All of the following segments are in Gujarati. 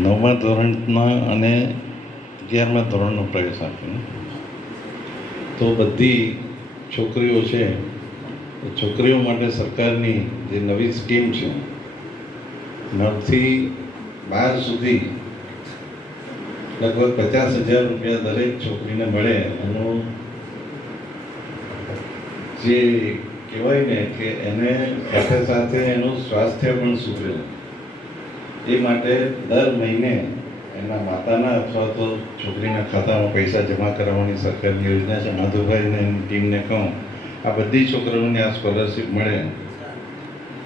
નવમા ધોરણના અને અગિયારમા ધોરણનો પ્રવેશ આપ્યો. તો બધી છોકરીઓ છે છોકરીઓ માટે સરકારની જે નવી સ્કીમ છે, નવથી બાર સુધી લગભગ પચાસ હજાર રૂપિયા દરેક છોકરીને મળે. એનું જે કહેવાય ને કે એને સાથે સાથે એનું સ્વાસ્થ્ય પણ સુધરે. એ માટે દર મહિને એના માતાના અથવા તો છોકરીના ખાતામાં પૈસા જમા કરાવવાની સરકારની યોજના છે. માધુભાઈને ટીમને કહું, આ બધી છોકરાઓને આ સ્કોલરશીપ મળે.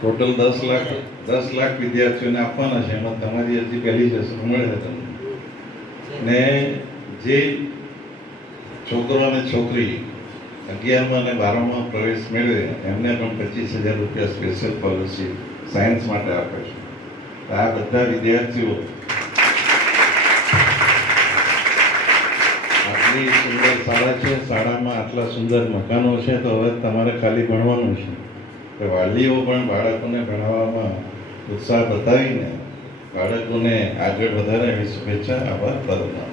ટોટલ દસ લાખ દસ લાખ વિદ્યાર્થીઓને આપવાના છે. એમાં તમારી અરજી પહેલી જ હશે. મળે તમને. ને જે છોકરો અને છોકરી અગિયારમાં અને બારમાં પ્રવેશ મેળવે, એમને પણ પચીસ હજાર રૂપિયા સ્પેશિયલ સ્કોલરશીપ સાયન્સ માટે આપે છે. આ બધા વિદ્યાર્થીઓ આટલી સુંદર શાળા છે, શાળામાં આટલા સુંદર મકાનો છે, તો હવે તમારે ખાલી ભણવાનું છે. કે વાલીઓ પણ બાળકોને ભણાવવામાં ઉત્સાહ બતાવીને બાળકોને આગળ વધારે શુભેચ્છા આભાર બદલવા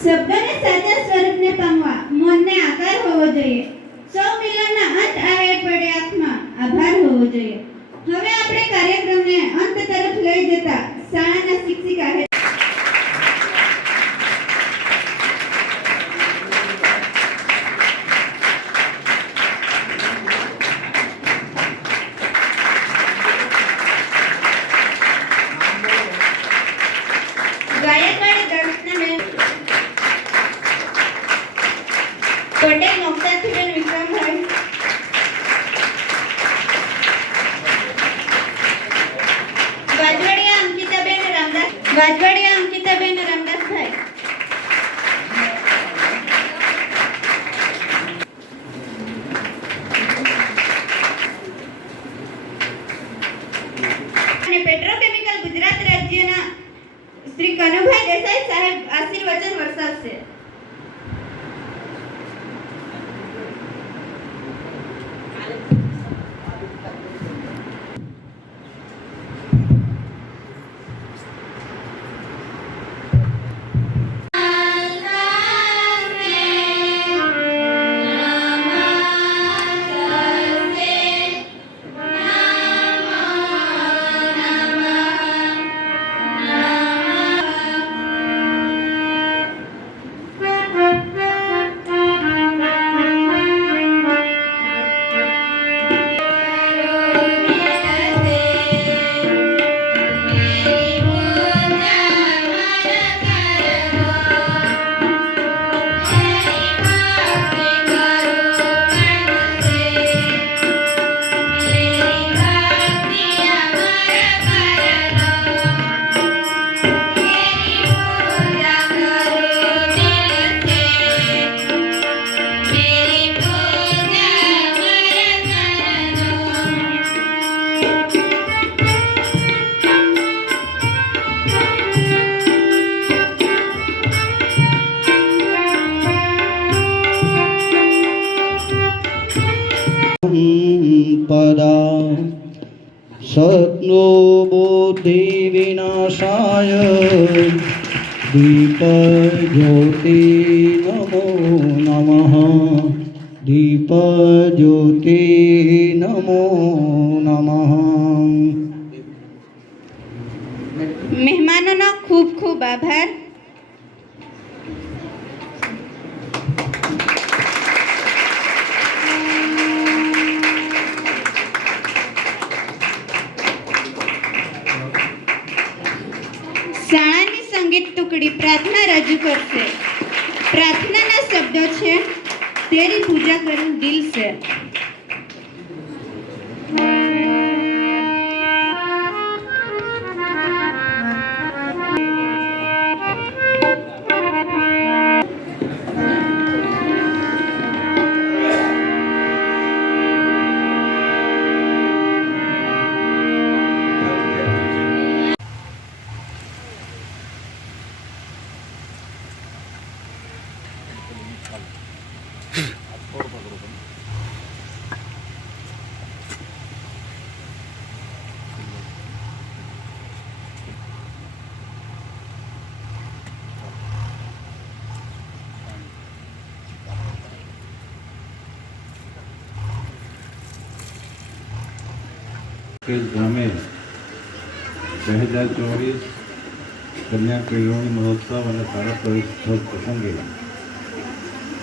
શબ્દને સાચા સ્વરૂપને પામવા મનને આકાર હોવો જોઈએ. સૌ મિલનના અંત આવે પડે આત્મા આભાર હોવો જોઈએ. હવે આપણે કાર્યક્રમને અંત તરફ લઈ જતા શાળાના શિક્ષિકા પટેલ નવસાથીબેન વિક્રમભાઈ વાજવાડિયા અંકિતાબેન રામદાસભાઈ અને પેટ્રોકેમિકલ ગુજરાત રાજ્યના શ્રી કનુભાઈ દેસાઈ સાહેબ આશીર્વચન વરસાવશે. दीपज्योति नमो ટુકડી પ્રાર્થના રજૂ કરશે. પ્રાર્થનાના શબ્દો છે તેરી પૂજા કરવું દિલ સે કે ગામે બે હજાર ચોવીસ કન્યા કેળવણી મહોત્સવ અને શાળા પ્રવેશોત્સવ પ્રસંગે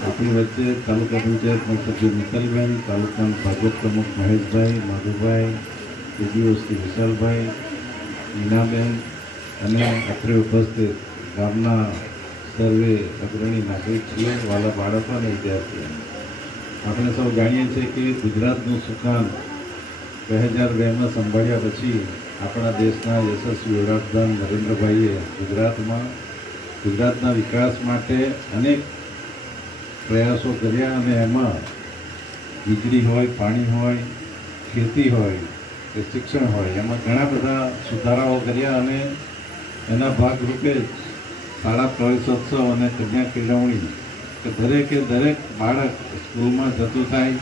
આપણી વચ્ચે તાલુકા પંચાયત સભ્ય મિત્તલબેન તાલુકાના ભાજપ પ્રમુખ મહેશભાઈ, માધુભાઈ બીડીઓ શ્રી વિશાલભાઈ, મીનાબેન અને અત્રે ઉપસ્થિત ગામના સર્વે અગ્રણી નાગરિક છીએ, વાલા બાળકો અને વિદ્યાર્થીઓ. આપણે સૌ જાણીએ છીએ કે ગુજરાતનું સુકાન બે હજાર બેમાં સંભાળ્યા પછી આપણા દેશના યશસ્વી વડાપ્રધાન નરેન્દ્રભાઈએ ગુજરાતમાં, ગુજરાતના વિકાસ માટે અનેક પ્રયાસો કર્યા અને એમાં વીજળી હોય, પાણી હોય, ખેતી હોય, કે શિક્ષણ હોય, એમાં ઘણા બધા સુધારાઓ કર્યા અને એના ભાગરૂપે શાળા પ્રવેશોત્સવ અને કન્યા કેળવણી, કે દરેકે દરેક બાળક સ્કૂલમાં જતું થાય,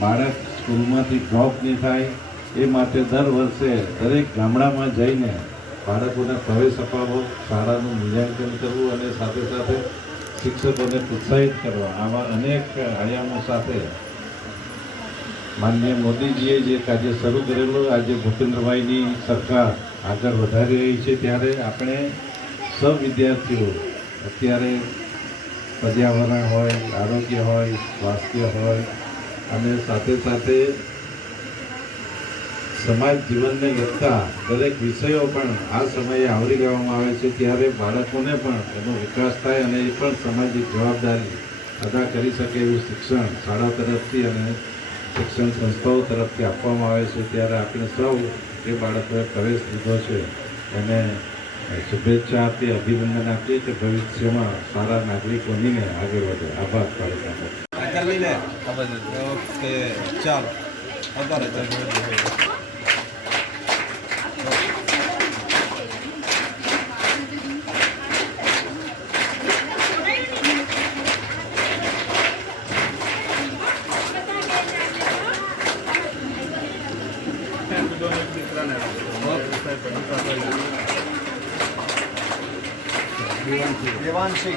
બાળક સ્કૂલમાંથી ડ્રોપ નહીં થાય, એ માટે દર વર્ષે દરેક ગામડામાં જઈને બાળકોને પ્રવેશ અપાવવો શાળાનું મૂલ્યાંકન કરવું અને સાથે સાથે શિક્ષકોને પ્રોત્સાહિત કરવા. આવા અનેક આયામો સાથે માનનીય મોદીજીએ જે કાર્ય શરૂ કરેલું, આજે ભૂપેન્દ્રભાઈની સરકાર આગળ વધારી રહી છે, ત્યારે આપણે સૌ વિદ્યાર્થીઓ અત્યારે પર્યાવરણ હોય, આરોગ્ય હોય, સ્વાસ્થ્ય હોય અને સાથે સાથે સમાજ જીવનને લગતા દરેક વિષયો પણ આ સમયે આવરી લેવામાં આવે છે, ત્યારે બાળકોને પણ એનો વિકાસ થાય અને એ પણ સામાજિક જવાબદારી અદા કરી શકે એવું શિક્ષણ શાળા તરફથી અને શિક્ષણ સંસ્થાઓ તરફથી આપવામાં આવે છે, ત્યારે આપણે સૌ એ બાળકોએ પ્રવેશ લીધો છે. એને શુભેચ્છા આપી, અભિનંદન આપીએ કે ભવિષ્યમાં સારા નાગરિક આગળ વધે. આભાર પાડતા આગળ લઈ લે ઓકે ચાલો આભાર ચાલો દેવાંશી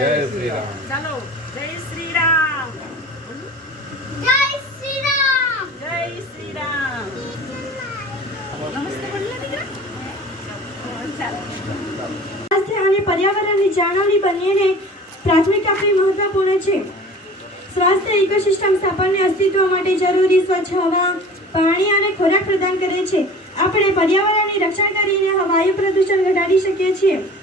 જય શ્રી રામ. ચાલો જય શ્રી રામ. જય શ્રી રામ. જય શ્રી રામ. નમસ્તે બોલો દીકરા. સ્વાસ્થ્ય અને પર્યાવરણની જાળવણી બંનેને પ્રાથમિક આપણી મહત્વપૂર્ણ છે. સ્વાસ્થ્ય ઇકોસિસ્ટમ આપણને અસ્તિત્વ માટે જરૂરી સ્વચ્છ હવા પાણી અને ખોરાક પ્રદાન કરે છે. આપણે પર્યાવરણની રક્ષણ કરીને વાયુ પ્રદૂષણ ઘટાડી શકીએ છીએ.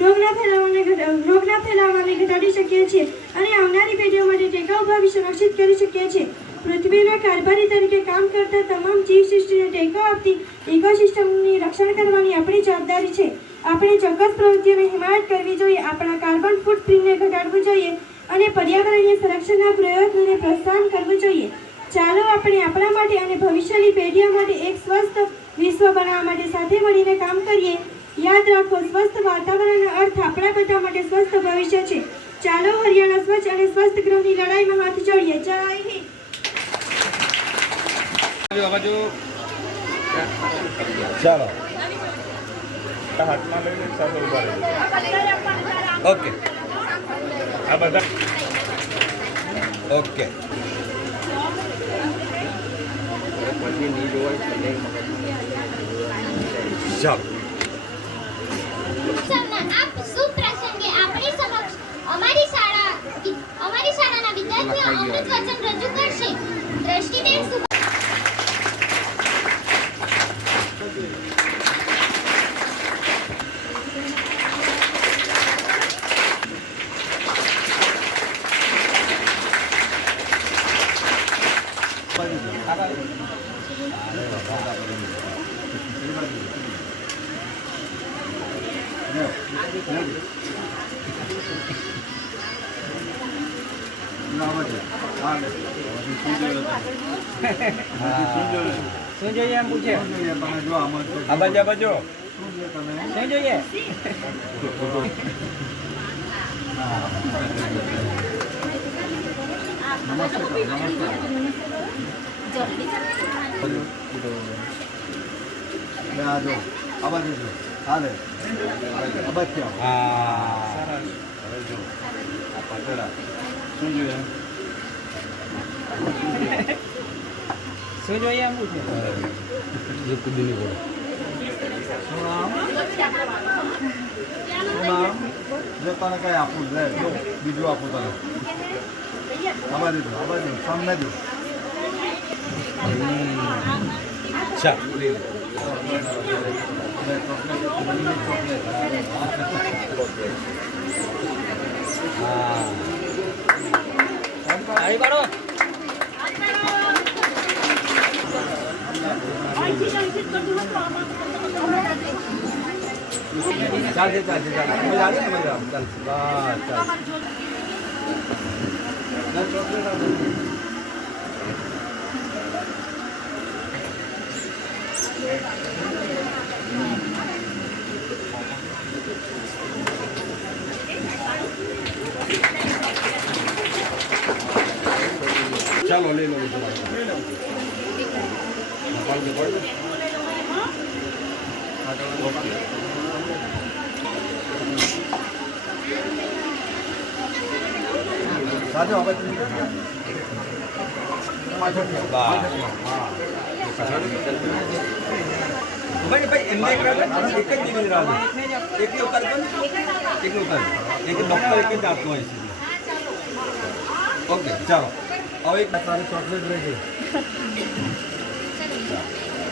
રોગના ફેલાવાને રોગના ફેલાવાને ઘટાડી શકીએ છીએ અને આવનારી પેઢીઓ માટે ટેકાઉ ભવિષ્ય સુરક્ષિત કરી શકીએ છીએ. પૃથ્વીના કારભારી તરીકે કામ કરતા તમામ જીવસૃષ્ટિને ટેકો આપતી ઇકોસિસ્ટમની રક્ષણ કરવાની આપણી જવાબદારી છે. આપણે ચોક્કસ પ્રવૃત્તિઓને હિમાયત કરવી જોઈએ, આપણા કાર્બન ફૂટપ્રિન્ટને ઘટાડવું જોઈએ અને પર્યાવરણીય સંરક્ષણના પ્રયત્નોને પ્રોત્સાહન કરવું જોઈએ. ચાલો આપણે આપણા માટે અને ભવિષ્યની પેઢીઓ માટે એક સ્વસ્થ વિશ્વ બનાવવા માટે સાથે મળીને કામ કરીએ. યાદ રાખો સ્વસ્થ વાતાવરણનો અર્થ આપણા બધા માટે સ્વસ્થ ભવિષ્ય છે. ચાલો હરિયાણા સ્વચ્છ અને સ્વસ્થ ગૃહની લડાઈમાં હાથ જોડીએ. જય હિન્દ. ચાલો. હાથમાં લઈને સાથે ઊભા રહેજો ઓકે. આ બધા ઓકે. ચાલો. ઉત્સવના આપ શુભ પ્રસંગે આપણી સમક્ષ અમારી શાળા અમારી શાળાના વિદ્યાર્થીઓ અમૃત વચન રજૂ કરશે દ્રષ્ટિબેન સુભા Thank you. શું જોઈએ એમ પૂછે આ બાજુ આ બાજુ શું જોઈએ હા. હવે જો આ પાતળા શું જોઈએ શું જોઈએ? એમ પૂછે જો તને કઈ આપવું લે જો બીજું આપું તને. આવા દીધું આવા દીધું સામને દઉં ચાલ હા આવી પાડો અહીંથી અહીંથી જ કરતું હતું આમાં. ચાલશે ચાલશે ચાલશે મજા આવે ને મજા આવે ચાલશે બસ ચાલ ચાલો લઈ લો પાડજો પાડજો સાજો હવે પાછળ ભાઈ ભાઈ એમને એક રાહ એક જ દીકરી રાહ એકલી ઉતારતો ને એકલી ઉતાર એક ડૉક્ટર એક જ આપતો હોય છે ઓકે ચાલો હવે એક તારે ચોકલેટ લેજે. ગઈ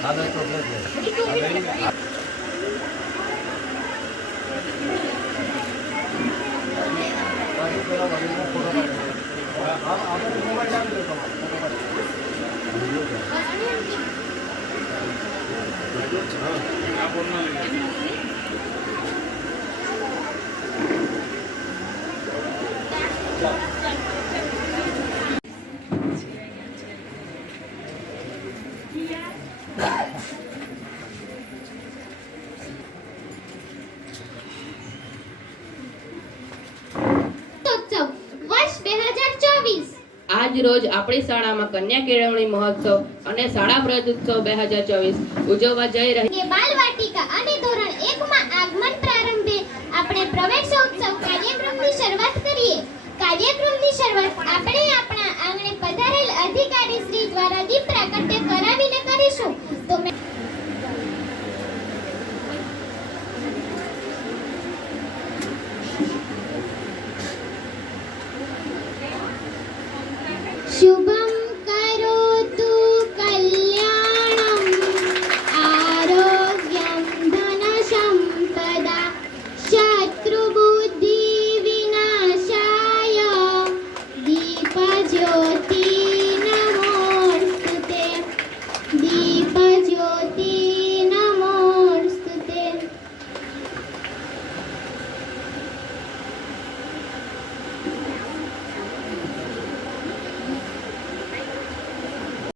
હા લે ચોકલેટ લે. બાકી પેલા વડીલનો ફોટો પાડ્યો. હા, આપણે મોબાઈલ આપી દો તમારો ફોટો પાડી. ઉત્સવ વર્ષ બે હજાર ચોવીસ આજ રોજ આપણી શાળામાં કન્યા કેળવણી મહોત્સવ અને શાળા વ્રત ઉત્સવ બે હજાર ચોવીસ ઉજવવા જઈ રહી